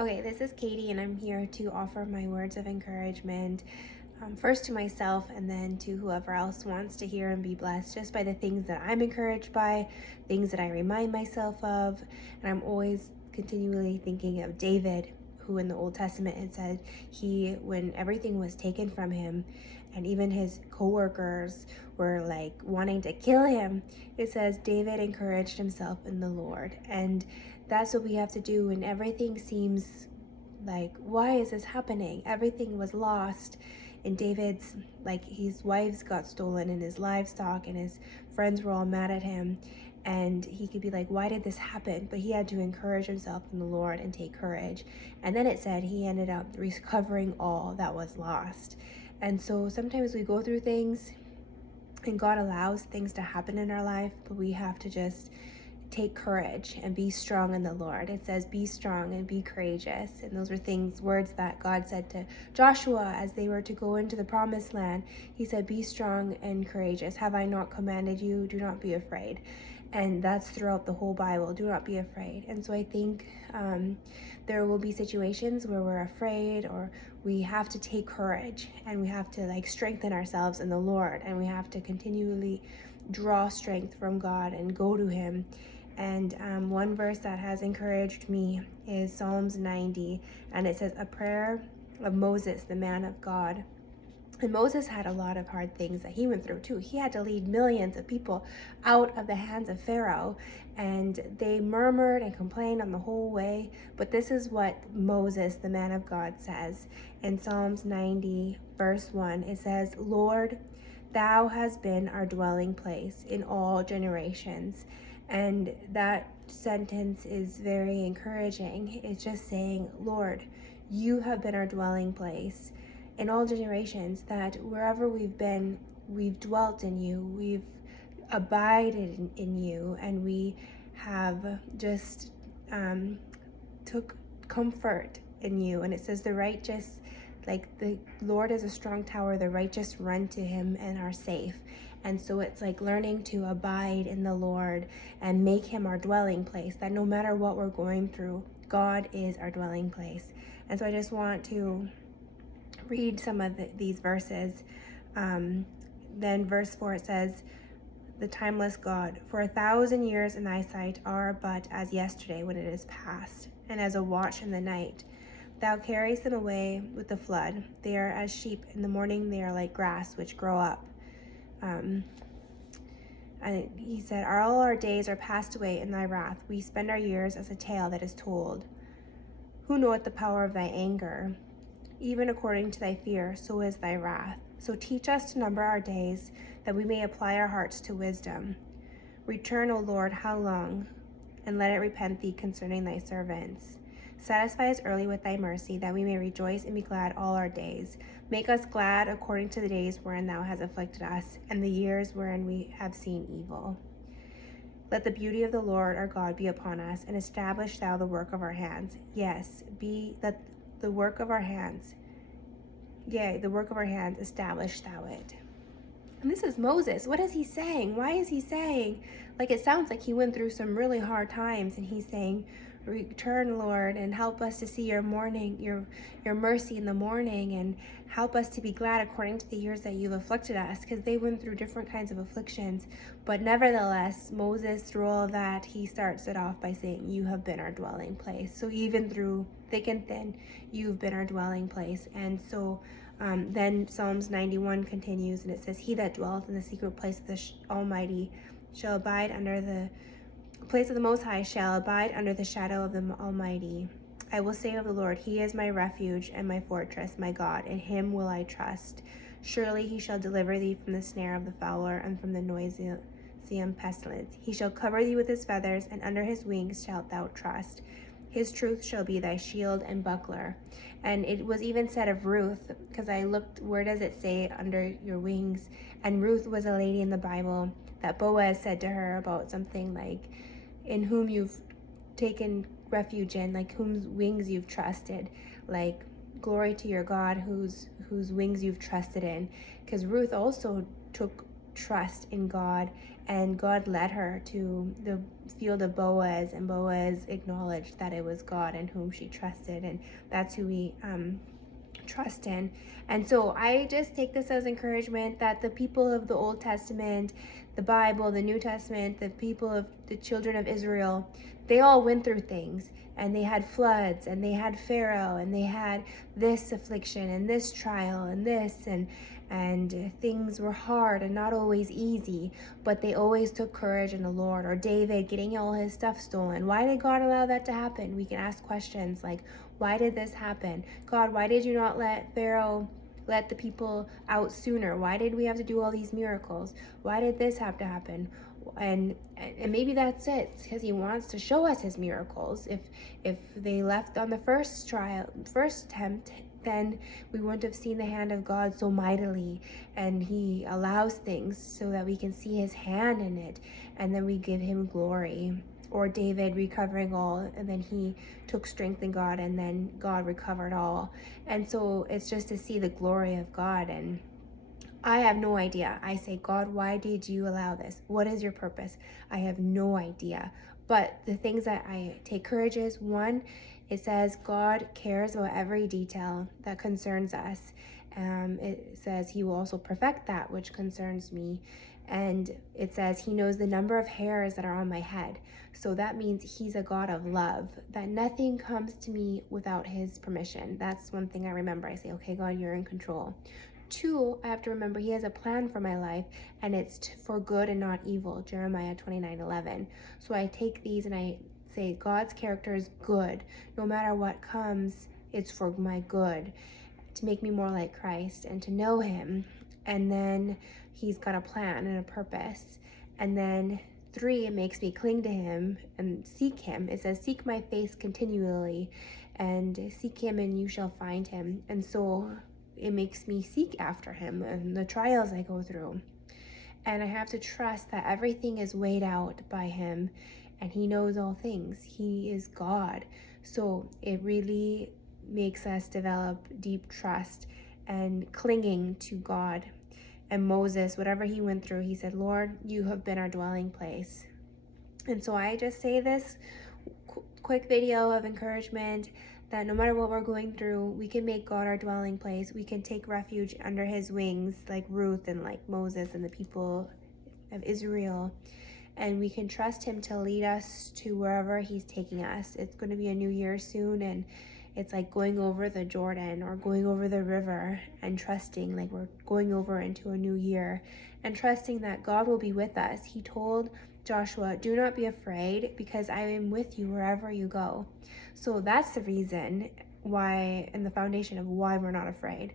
Okay, this is Katie, and I'm here to offer my words of encouragement, first to myself and then to whoever else wants to hear and be blessed just by the things that I'm encouraged by, things that I remind myself of. And I'm always continually thinking of David, who in the Old Testament it said when everything was taken from him, and even his co-workers were like wanting to kill him, it says David encouraged himself in the Lord. And that's what we have to do when everything seems like, why is this happening? Everything was lost. And David's, like, his wives got stolen and his livestock, and his friends were all mad at him. And he could be like, why did this happen? But he had to encourage himself in the Lord and take courage. And then it said he ended up recovering all that was lost. And so sometimes we go through things and God allows things to happen in our life, but we have to just take courage and be strong in the Lord. It says, be strong and be courageous. And those were words that God said to Joshua as they were to go into the promised land. He said, be strong and courageous. Have I not commanded you? Do not be afraid. And that's throughout the whole Bible. Do not be afraid. And so I think there will be situations where we're afraid, or we have to take courage, and we have to strengthen ourselves in the Lord, and we have to continually draw strength from God and go to him. And one verse that has encouraged me is Psalms 90, and it says, a prayer of Moses, the man of God. And Moses had a lot of hard things that he went through too. He had to lead millions of people out of the hands of Pharaoh, and they murmured and complained on the whole way. But this is what Moses, the man of God, says in Psalms 90, verse 1. It says, Lord, thou hast been our dwelling place in all generations. And that sentence is very encouraging. It's just saying, Lord, you have been our dwelling place in all generations, that wherever we've been, we've dwelt in you, we've abided in you, and we have just took comfort in you. And it says the righteous, like the Lord is a strong tower, the righteous run to him and are safe. And so it's like learning to abide in the Lord and make him our dwelling place, that no matter what we're going through, God is our dwelling place. And so I just want to read some of these verses. Then verse 4, it says, the timeless God, for 1,000 years in thy sight are but as yesterday when it is past, and as a watch in the night. Thou carriest them away with the flood. They are as sheep. In the morning they are like grass which grow up. And he said, all our days are passed away in thy wrath. We spend our years as a tale that is told. Who knoweth the power of thy anger? Even according to thy fear, so is thy wrath. So teach us to number our days, that we may apply our hearts to wisdom. Return, O Lord, how long? And let it repent thee concerning thy servants. Satisfy us early with thy mercy, that we may rejoice and be glad all our days. Make us glad according to the days wherein thou hast afflicted us, and the years wherein we have seen evil. Let the beauty of the Lord our God be upon us, and establish thou the work of our hands. Yes, let the work of our hands, establish thou it. And this is Moses. What is he saying? Why is he saying? It sounds like he went through some really hard times, and he's saying, return, Lord, and help us to see your mercy in the morning, and help us to be glad according to the years that you've afflicted us, because they went through different kinds of afflictions. But nevertheless, Moses, through all of that, he starts it off by saying, you have been our dwelling place. So even through thick and thin, you've been our dwelling place. And so then Psalms 91 continues, and it says, he that dwelleth in the secret place of the Almighty shall abide under the place of the Most High, shall abide under the shadow of the Almighty. I will say of the Lord, he is my refuge and my fortress, my God, in him will I trust. Surely he shall deliver thee from the snare of the fowler, and from the noisome pestilence. He shall cover thee with his feathers, and under his wings shalt thou trust. His truth shall be thy shield and buckler. And it was even said of Ruth, because I looked, where does it say under your wings? And Ruth was a lady in the Bible that Boaz said to her about something like, in whom you've taken refuge in, whose wings you've trusted, glory to your God, whose wings you've trusted in. Because Ruth also took trust in God, and God led her to the field of Boaz, and Boaz acknowledged that it was God in whom she trusted, and that's who we trust in. And so I just take this as encouragement that the people of the Old Testament, the Bible, the New Testament, the people of the children of Israel, they all went through things, and they had floods, and they had Pharaoh, and they had this affliction and this trial and this, and things were hard and not always easy, but they always took courage in the Lord. Or David getting all his stuff stolen. Why did God allow that to happen? We can ask questions like, why did this happen? God, why did you not let Pharaoh let the people out sooner? Why did we have to do all these miracles? Why did this have to happen? And maybe that's it, because he wants to show us his miracles. If they left on the first attempt, then we wouldn't have seen the hand of God so mightily. And he allows things so that we can see his hand in it, and then we give him glory. Or David recovering all, and then he took strength in God, and then God recovered all. And so it's just to see the glory of God. And I have no idea. I say, God, why did you allow this? What is your purpose? I have no idea. But the things that I take courage is, one, it says God cares about every detail that concerns us. It says he will also perfect that which concerns me. And it says he knows the number of hairs that are on my head. So that means he's a God of love, that nothing comes to me without his permission. That's one thing I remember. I say, okay, God, you're in control. Two, I have to remember he has a plan for my life, and it's for good and not evil. Jeremiah 29:11. So I take these and I say, God's character is good. No matter what comes, it's for my good, to make me more like Christ and to know him. And then he's got a plan and a purpose. And then three, it makes me cling to him and seek him. It says, seek my face continually, and seek him and you shall find him. And so it makes me seek after him and the trials I go through. And I have to trust that everything is weighed out by him, and he knows all things. He is God. So it really makes us develop deep trust and clinging to God. And Moses, whatever he went through, he said, Lord, you have been our dwelling place. And so I just say this quick video of encouragement that no matter what we're going through, we can make God our dwelling place. We can take refuge under his wings, like Ruth and like Moses and the people of Israel. And we can trust him to lead us to wherever he's taking us. It's going to be a new year soon, and it's like going over the Jordan or going over the river and trusting like we're going over into a new year, and trusting that God will be with us. He told Joshua, do not be afraid, because I am with you wherever you go. So that's the reason why, and the foundation of why we're not afraid.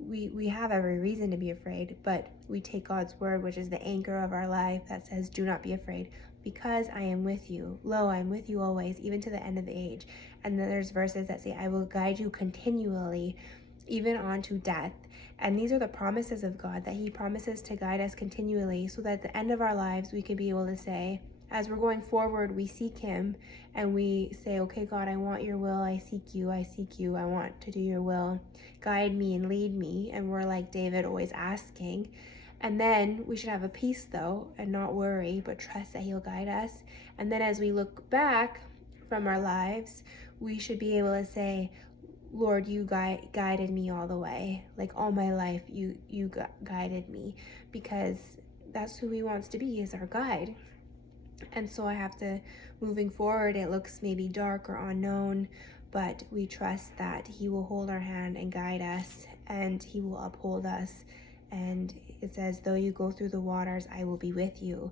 We have every reason to be afraid, but we take God's word, which is the anchor of our life, that says, do not be afraid, because I am with you. Lo, I am with you always, even to the end of the age. And then there's verses that say, I will guide you continually, even unto death. And these are the promises of God, that he promises to guide us continually, so that at the end of our lives, we can be able to say, as we're going forward, we seek him, and we say, okay, God, I want your will. I seek you. I want to do your will. Guide me and lead me. And we're like David, always asking. And then we should have a peace, though, and not worry, but trust that he'll guide us. And then as we look back from our lives, we should be able to say, Lord, you guided me all the way. Like all my life, you guided me, because that's who he wants to be, is our guide. And so I have to, moving forward, it looks maybe dark or unknown, but we trust that he will hold our hand and guide us, and he will uphold us. And it says, though you go through the waters, I will be with you.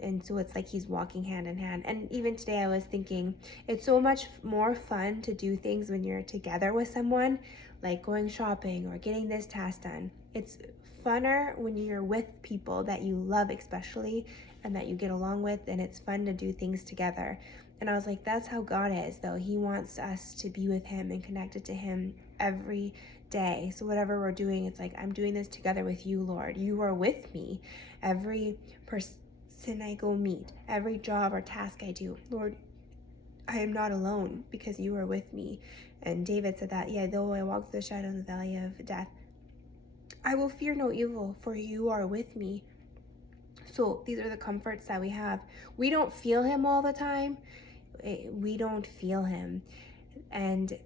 And so it's like he's walking hand in hand. And even today I was thinking, it's so much more fun to do things when you're together with someone, like going shopping or getting this task done. It's funner when you're with people that you love, especially, and that you get along with, and it's fun to do things together. And I was like, that's how God is, though. He wants us to be with him and connected to him every day. So whatever we're doing, it's like, I'm doing this together with you, Lord. You are with me. Every person I go meet, every job or task I do, Lord, I am not alone, because you are with me. And David said that, yeah, though I walk through the shadow of the valley of death, I will fear no evil, for you are with me. So these are the comforts that we have. We don't feel him all the time. We don't feel him.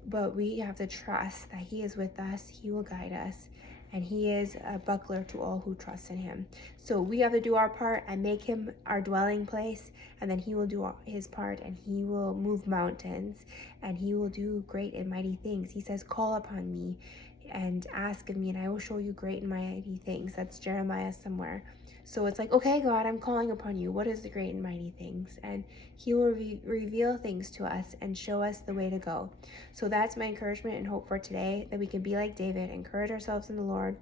But we have to trust that he is with us. He will guide us. And he is a buckler to all who trust in him. So we have to do our part and make him our dwelling place. And then he will do his part, and he will move mountains, and he will do great and mighty things. He says, call upon me and ask of me, and I will show you great and mighty things. That's Jeremiah somewhere. So it's like, okay, God, I'm calling upon you. What is the great and mighty things? And he will reveal things to us and show us the way to go. So that's my encouragement and hope for today, that we can be like David, encourage ourselves in the Lord,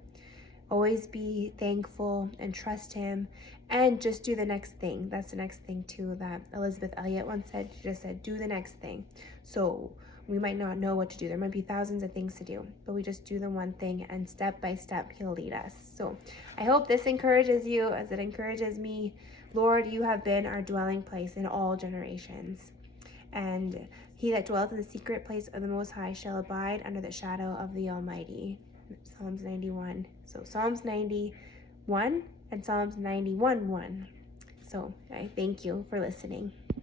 always be thankful and trust him, and just do the next thing. That's the next thing too that Elizabeth Elliot once said. She just said, do the next thing. So we might not know what to do. There might be thousands of things to do, but we just do the one thing, and step by step he'll lead us. So I hope this encourages you as it encourages me. Lord, you have been our dwelling place in all generations. And he that dwelleth in the secret place of the Most High shall abide under the shadow of the Almighty. Psalms 91. So Psalms 91 and Psalms 91:1. So I thank you for listening.